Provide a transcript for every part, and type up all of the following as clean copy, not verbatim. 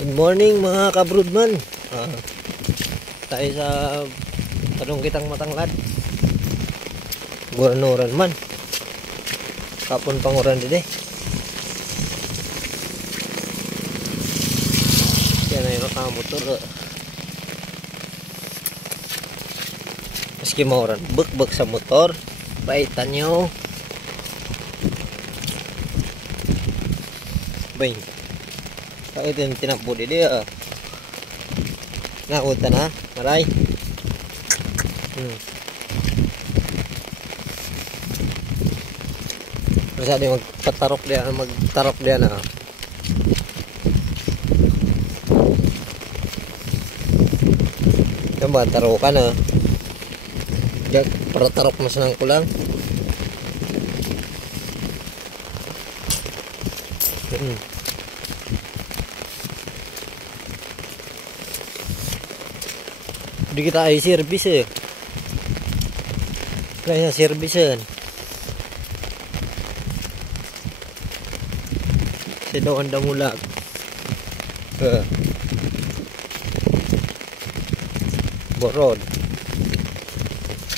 Good morning mga kabroodman. Tayo sa tanong kitang matanglad. Guranuran man. Kapon panguran dide. Yan ay nakamotor. Meski mauran bek sa motor, baitan nyo. Bain. Kaya ito yung tinampo dili Nakuta na, maray. Masyado magtarok diyan Yan ba, tarokan Diyan, para tarok mas nang kulang. Di kita ay service Kaya servicean. Sidaw ang damulag.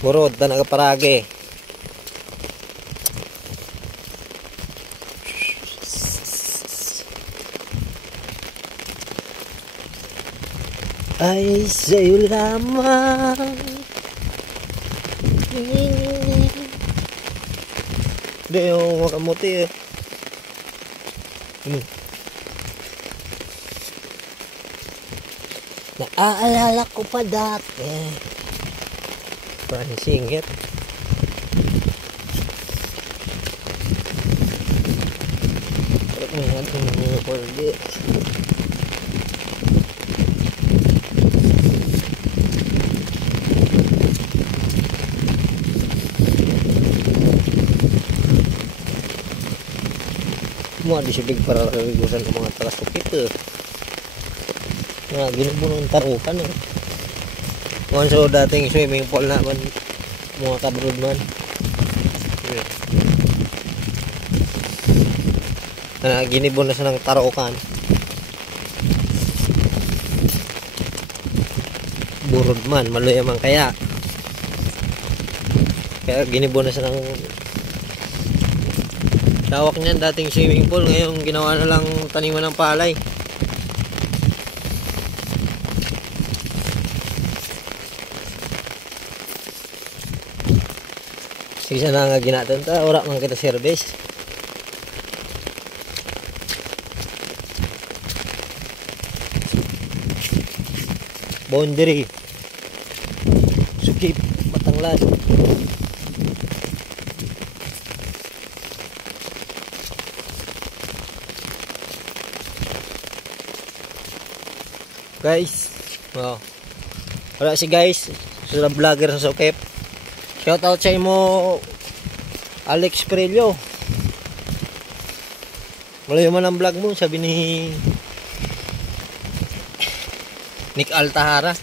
Borod na nagaparage. Ay sa'yo lamang. Hindi yung makamuti Naaalala ko pa dati. Parang singit. Mga disibig para kaligusan ng mga talasukit nga ginubunong tarukan Mga so dating swimming pool naman mga kabroodman. Ginibon na siya ng tarukan. Burod man, maluya man kaya ginibon na siya ng tawak niyan dating swimming pool. Ngayon ginawa na lang taniman ng palay. Sige na nga ginatan ta, ora man kita service. Boundary. Sukip, matanglad. Guys, wala si guys sa vlogger sa Sukip. Shout out sa imo Alex Prelio. Malayo man ang vlog mo, sabi ni Nick Altahara.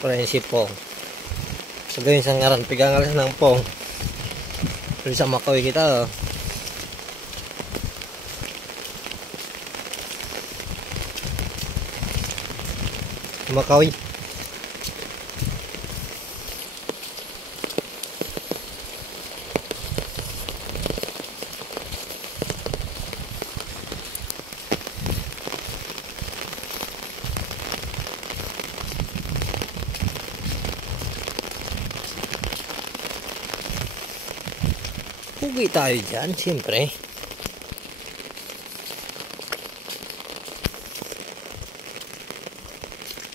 Friend si Pong. So gawin sa ngaran, pigangalas ng Pong. Pero sa Makawi kita Makawi. Pugi tayo dyan, siyempre.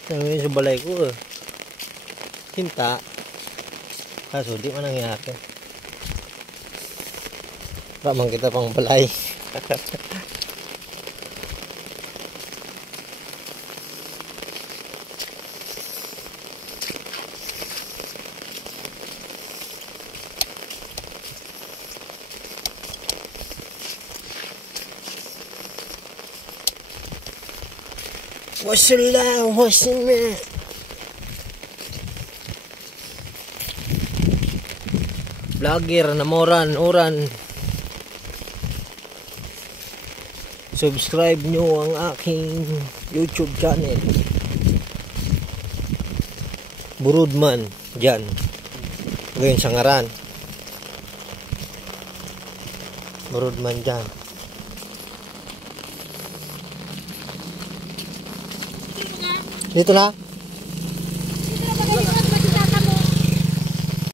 Sabi sa balay ko hinta. Kaso di man nangyari. Ramang kita pang balay. Wassalam, wassalam. Vlogger na moran, uran. subscribe nyo ang aking YouTube channel. Burudman dyan. Ngayon sa ngaran. Burudman dyan. Dito na.